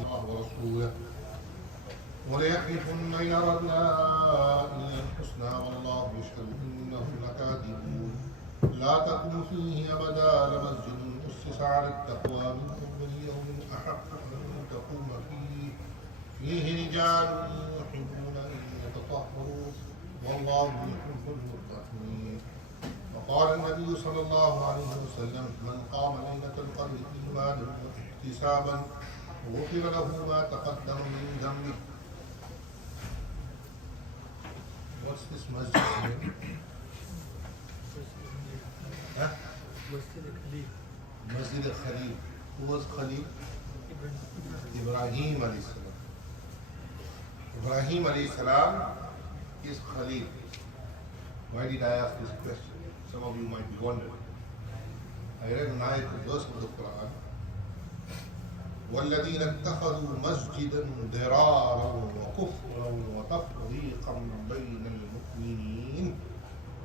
ورسوله وليحلفن إن أردنا إلا الحسنى والله يشهد إنهم لكاذبون لا تقم فيه أبدا لمسجد أسس على التقوى من أول يوم أحق أن تقوم فيه رجال يحبون أن يتطهروا والله يحب المطهرين. وقال النبي صلى الله عليه وسلم من قام ليلة القدر إيمانا واحتسابا غفر له ما تقدم من ذنبه. What's this masjid name? Huh? Masjid al-Khalil. Who was Khalil? Ibrahim alayhi salam. Ibrahim alayhi salam is Khalil. Why did I ask this question? Some of you might be wondering. I read an ayat, a verse of the Quran. وَالَّذِينَ اتَّخَذُوا مَسْجِدًا ضِرَارًا وَكُفْرًا وَتَفْرِيقًا بَيْنَ الْمُؤْمِنِينَ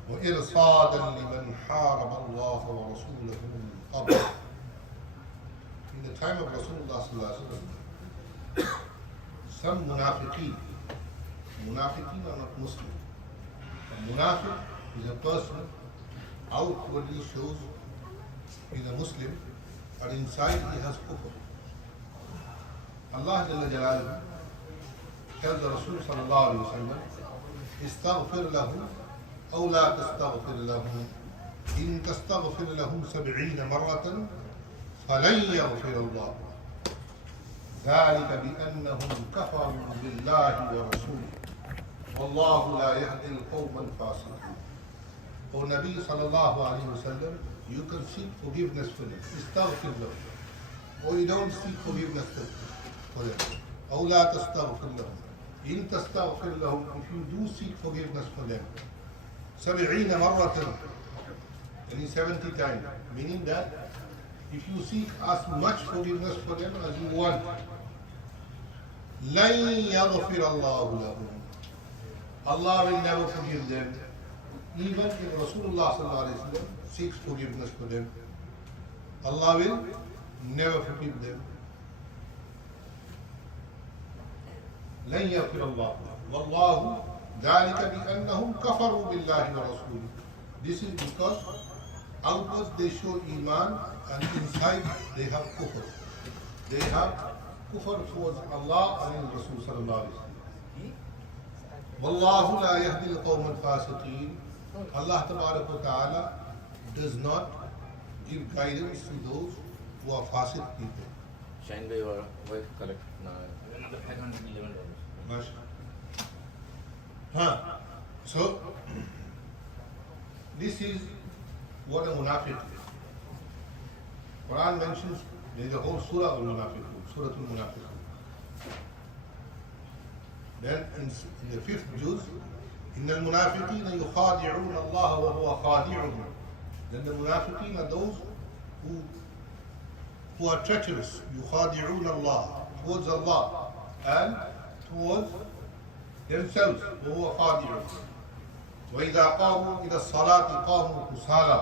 وَإِرْصَادًا لِمَنْ حَارَبَ اللَّهَ وَرَسُولَهُ مِنْ قَبْلُ. In the time of Rasulullah sallallahu alaihi wasallam, some munafiqeen are not Muslim. A munafiq is a person outwardly shows he's a Muslim, but inside he has kufr. Allah Jalla Jalaluhu tells the Rasul sallallahu alayhi wa sallam, استغفر لهم أو لا تستغفر لهم إن تستغفر لهم 70 مرة فلن يغفر الله ذلك بأنهم كفروا بالله ورسوله والله لا يهدي القوم الفاسقين. O Nabi sallallahu alayhi wa sallam, you can seek forgiveness for them. استغفر لهم. Or you don't seek forgiveness for them. أو لا تستغفر لهم إن تستغفر لهم, if you do seek forgiveness for them 70 مرة, meaning 70 times, meaning that if you seek as much forgiveness for them as you want, لن يغفر الله لهم, Allah will never forgive them. Even if Rasulullah sallallahu alaihi wasallam seeks forgiveness for them, Allah will never forgive them. لن يغفر الله والله ذلك بأنهم كفروا بالله ورسوله. This is because outwards they show iman and inside they have kufr. They have kufr towards Allah and His Rasul sallallahu alaihi wasallam. والله لا يهدي القوم الفاسقين. Allah tabarak wa ta'ala does not give guidance to those who are fasiq people. Shine by your wife correct now. Another $511. So, this is what a munafiq is. Quran mentions there is a whole surah of munafiqun, surah al-munafiqun. Then in the 5th juz, إِنَّ الْمُنَافِقِينَ يُخَادِعُونَ اللَّهَ وَهُوَ خَادِعُهُمْ. Then the munafiqeen are those who are treacherous. يُخَادِعُونَ اللَّهَ, towards Allah and towards themselves. وَهُوَ خَادِعُهُمْ. وَإِذَا قَامُوا إِلَى الصَّلَاةِ قَامُوا كُسَالَى.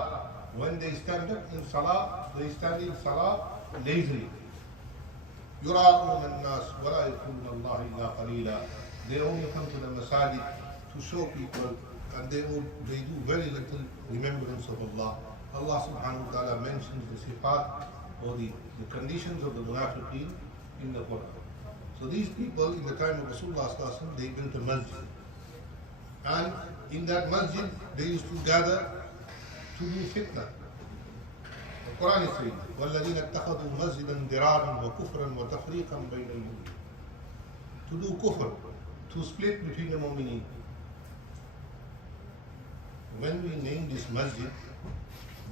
When they stand up in salah, they stand in salah lazily. يُرَاءُونَ النَّاسِ وَلَا يَذْكُرُونَ اللَّهَ إِلَّا قَلِيلًا. They only come to the masajid to show people, and they do very little remembrance of Allah. Allah subhanahu wa ta'ala mentions the sifat or the conditions of the munafiqeen in the Quran. So these people in the time of Rasulullah sallallahu alaihi wasallam, they built a masjid. And in that masjid, they used to gather to do fitna. The Quran is saying, وَالَّذِينَ اتَّخَذُوا مَسْجِدًا ضِرَارًا وَكُفْرًا وَتَفْرِيقًا بَيْنَ الْمُؤْمِنِينَ. To do kufr, to split between the mu'mineen. When we named this masjid,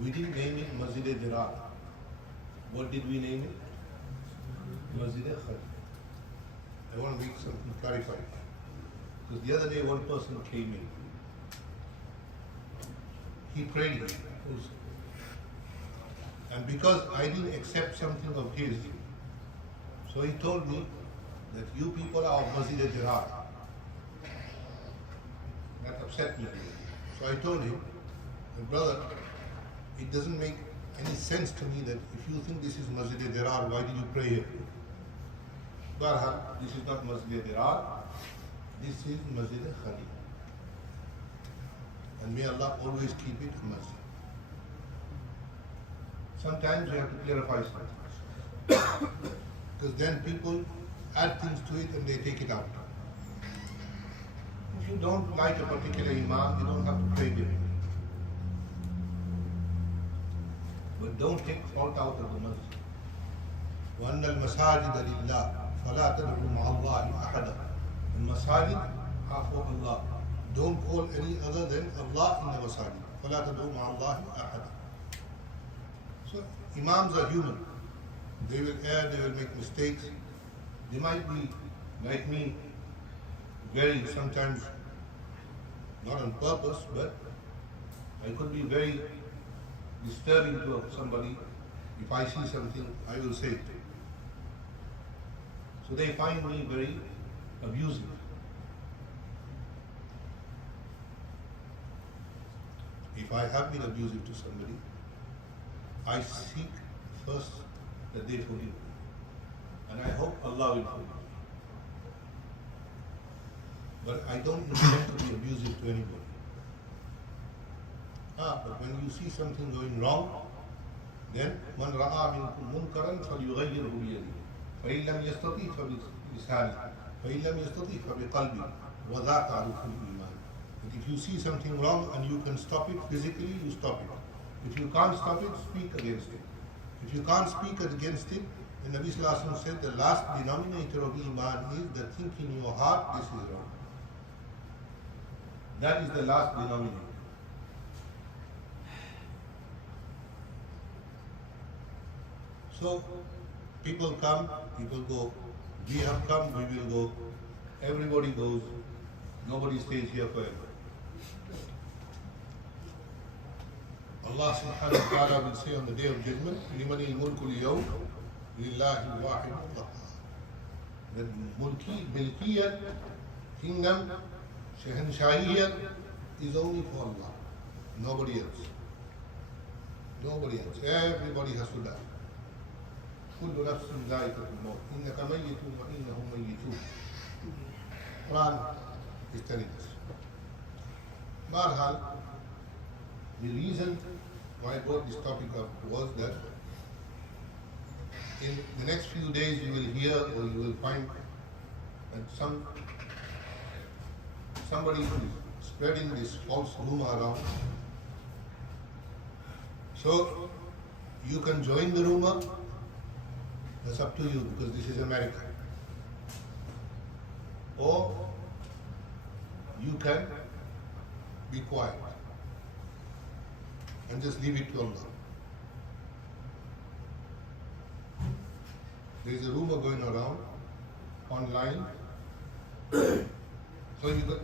we didn't name it Masjid al-Dirar. What did we name it? Masjid al-Khalil. I want to make something clarified. Because the other day one person came in. He prayed it. And because I didn't accept something of his, so he told me that you people are of Masjid al-Dirar. That upset me. So I told him, brother, it doesn't make any sense to me that if you think this is Masjid al-Dirar, why did you pray here? Barhal, this is not Masjid Dirar, this is Masjid Khali. And may Allah always keep it a masjid. Sometimes you have to clarify something. Because then people add things to it and they take it out. If you don't like a particular imam, you don't have to pray with him. But don't take fault out of the masjid. وَأَنَّ الْمَسَاجِدَ لِلَّهِ فَلَا تَدْعُوا مَعَ اللَّهِ أَحَدًا. The masajid are for Allah. Don't call any other than Allah in the masajid. فَلَا تَدْعُوا مَعَ اللَّهِ أَحَدًا. So imams are human. They will err, they will make mistakes. They might be, like me, very sometimes, not on purpose, but I could be very disturbing to somebody. If I see something, I will say it. So they find me very abusive. If I have been abusive to somebody, I seek first that they forgive me. And I hope Allah will forgive me. But I don't intend to be abusive to anybody. But when you see something going wrong, then من رأى منكم منكرا فليغيره بيده فإن لم يستطيع فبلسانه فإن لم يستطيع فبقلبه وذاك عرف الإيمان. But if you see something wrong and you can stop it physically, you stop it. If you can't stop it, speak against it. If you can't speak against it, the Nabi Sallallahu Alaihi Wasallam said the last denominator of Iman is that think in your heart this is wrong. That is the last denominator. So, people come, people go. We have come, we will go. Everybody goes. Nobody stays here forever. Allah subhanahu wa ta'ala will say on the day of judgment, لِمَنِ الْمُلْكُ الْيَوْمِ لِلَّهِ الْوَاحِدِ الْقَهَّارِ. The Milkiyat, kingdom, Shahanshahiyat is only for Allah. Nobody else. Nobody else. Everybody has to die. كل نفس ذائقة الموت إنك ميت وإنهم ميتون. Quran is telling us. Marhal, the reason why I brought this topic up was that in the next few days you will hear or you will find that somebody is spreading this false rumor around. So you can join the rumor. That's up to you because this is America. Or you can be quiet and just leave it to Allah. There is a rumor going around online. So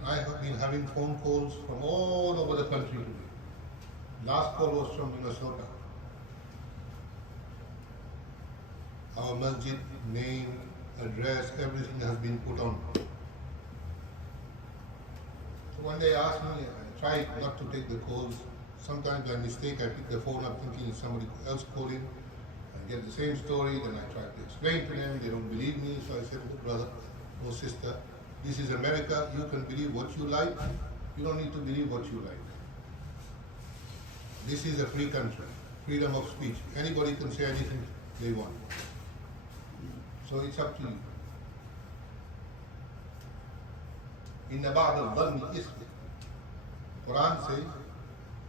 I have been having phone calls from all over the country today. Last call was from Minnesota. Our masjid, name, address, everything has been put on. So one day asked me, I tried not to take the calls. Sometimes by mistake I pick the phone up thinking it's somebody else calling. I get the same story, then I try to explain to them, they don't believe me. So I said, oh brother, oh sister, this is America, you can believe what you like, you don't need to believe what you like. This is a free country, freedom of speech. Anybody can say anything they want. So it's up to you. Inna ba'd al-dhanni ism. Quran says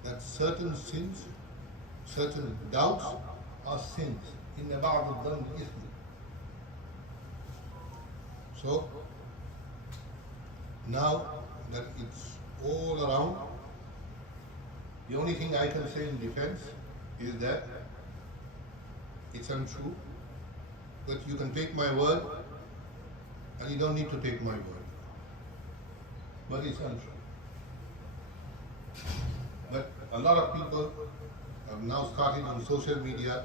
that certain sins, certain doubts are sins. Inna ba'd al-dhanni ism. So now that it's all around, the only thing I can say in defense is that it's untrue. But you can take my word and you don't need to take my word. But it's untrue. But a lot of people have now started on social media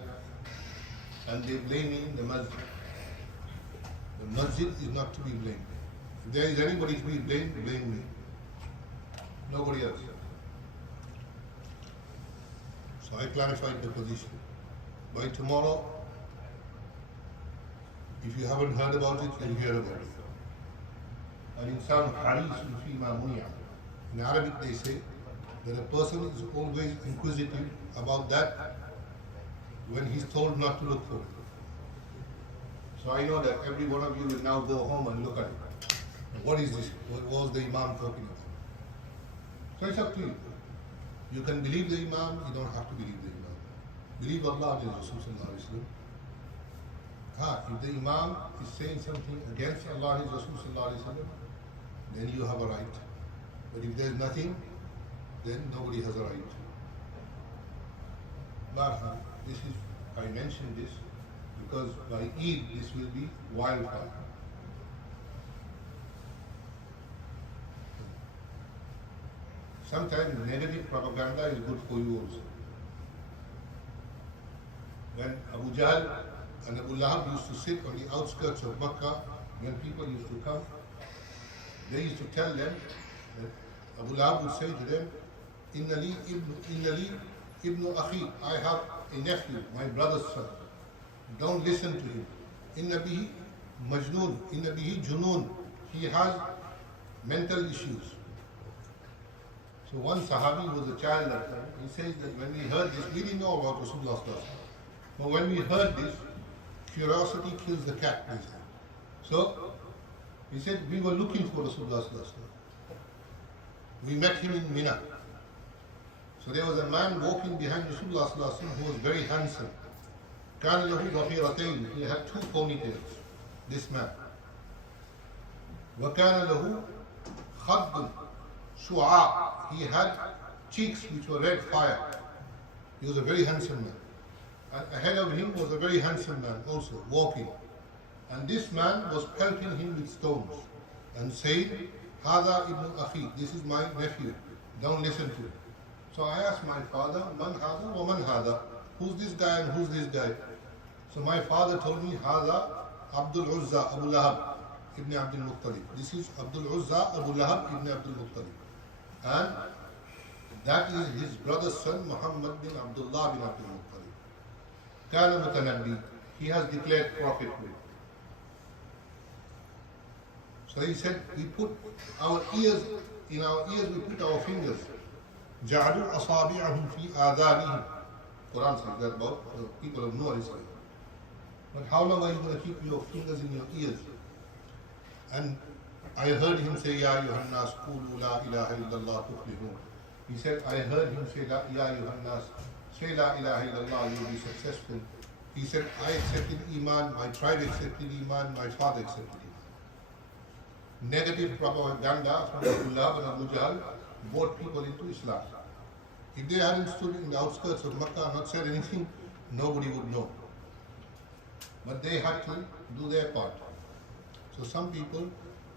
and they're blaming the masjid. The masjid is not to be blamed. If there is anybody to be blamed, blame me. Nobody else. So I clarified the position. By tomorrow, If you haven't heard about it, you'll hear about it. Al-insan harisun fima muni'a. In Arabic they say that a person is always inquisitive about that when he's told not to look for it. So I know that every one of you will now go home and look at it. What is this? What was the Imam talking about? So it's up to you. You can believe the Imam, you don't have to believe the Imam. Believe Allah and His Rasul sallallahu alaihi wasallam. If the Imam is saying something against Allah and His Rasul sallallahu alaihi wasallam, then you have a right. But if there is nothing, then nobody has a right. Marham, I mentioned this because by Eid this will be wildfire. Sometimes negative propaganda is good for you also. When Abu Jahl and Abu Lahab used to sit on the outskirts of Makkah, when people used to come, they used to tell them that Abu Lahab would say to them, Inna li ibnu akhi, I have a nephew, my brother's son. Don't listen to him. Inna bihi majnoon, inna bihi junoon. He has mental issues. So one Sahabi was a child at that time. He says that when we heard this, we didn't know about Rasulullah. But when we heard this, curiosity kills the cat. So he said, we were looking for Rasulullah. We met him in Mina. So there was a man walking behind Rasulullah who was very handsome. كان له ضفيرتين. He had two ponytails. This man. وكان له خد شعاع. He had cheeks which were red fire. He was a very handsome man. And ahead of him was a very handsome man also walking. And this man was pelting him with stones and saying, Hada ibn akhi, this is my nephew. Don't listen to him. So I asked my father, Man hada wa man hada? Who's this guy and who's this guy? So my father told me, Hada Abdul Uzza Abu Lahab ibn Abdul Muttalib. This is Abdul Uzza Abu Lahab ibn Abdul Muttalib. And that is his brother's son, Muhammad bin Abdullah bin Abdul Muttalib. Kana mutanabbi. He has declared prophethood. So he said, we put our ears, in our ears we put our fingers. جَعَلُوا أَصَابِعَهُمْ فِي آذَانِهِمْ. Quran says that about the people of Noah. But how long are you going to keep your fingers in your ears? And I heard him say, Ya ayyuhan nas, qulu la ilaha illallah tuflihun. He said, I heard him say, Ya ayyuhan nas, say la ilaha illallah, you will be successful. He said, I accepted Iman, my tribe accepted Iman, my father accepted Iman. Negative propaganda from Abu Lahab and Abu Jahl brought people into Islam. If they hadn't stood in the outskirts of Makkah and not said anything, nobody would know. But they had to do their part. So some people,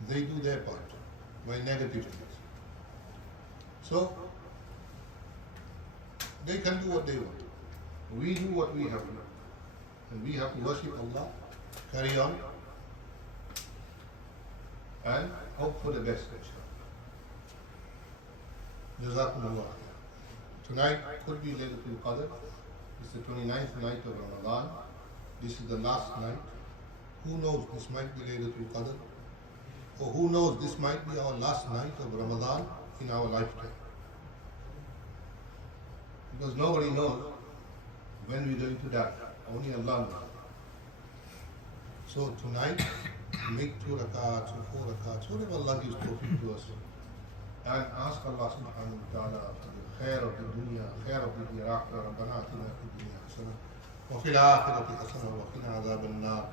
they do their part by negative things. So they can do what they want. We do what we have to do. And we have to worship Allah, carry on, and hope for the best. Jazakumullah. Tonight could be Laylatul Qadr. It's the 29th night of Ramadan. This is the last night. Who knows, this might be Laylatul Qadr. Or who knows, this might be our last night of Ramadan in our lifetime. Because nobody knows when we're going to die. Only Allah knows. So tonight, make 2 rakats or 4 rakats, whatever Allah gives tawfiq to us. And ask Allah subhanahu wa ta'ala for the khair of the dunya, khair of the hereafter. Rabbana atina fid dunya hasana, wa fil akhirati hasana, wa qina adhab an-nar,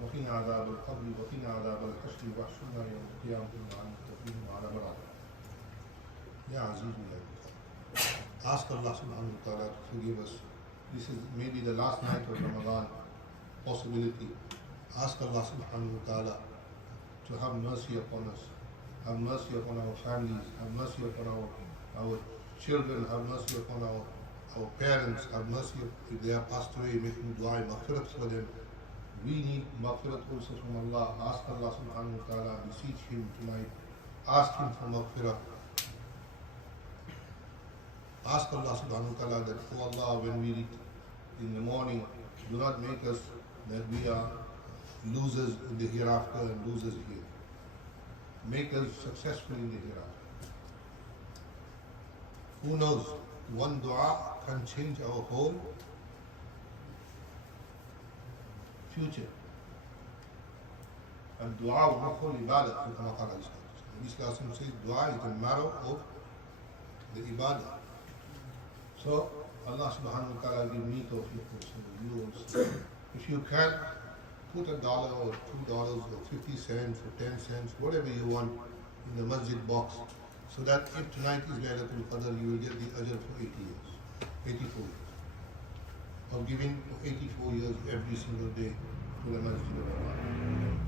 wa qina adhab al-qabr, wa qina adhab al-hashr, wa ahshurna yawm al-qiyamati ma'al muttaqin wa ala barat. Ya Aziz, ask Allah subhanahu wa ta'ala to forgive us. This is maybe the last night of Ramadan possibility. Ask Allah subhanahu wa ta'ala to have mercy upon us. Have mercy upon our families, have mercy upon our children, have mercy upon our parents, have mercy if they are passed away, make dua, maghfirat for them. We need maghfirat also from Allah. Ask Allah subhanahu wa ta'ala, beseech Him tonight. Ask Him for maghfirat. Ask Allah subhanahu wa ta'ala that, oh Allah, when we read in the morning, do not make us that we are losers in the hereafter and losers here. Make us successful in the hereafter. Who knows? One dua can change our whole future. And dua mukhul ibadah. Islam says dua is the marrow of the ibadah. So Allah subhanahu wa ta'ala give me tawfiq also, you also. If you can, put $1 or $2 or 50 cents or 10 cents, whatever you want in the masjid box, so that if tonight is Laylatul Qadr, you will get the ajr for 80 years, 84 years. Of giving for 84 years every single day to the masjid of Allah.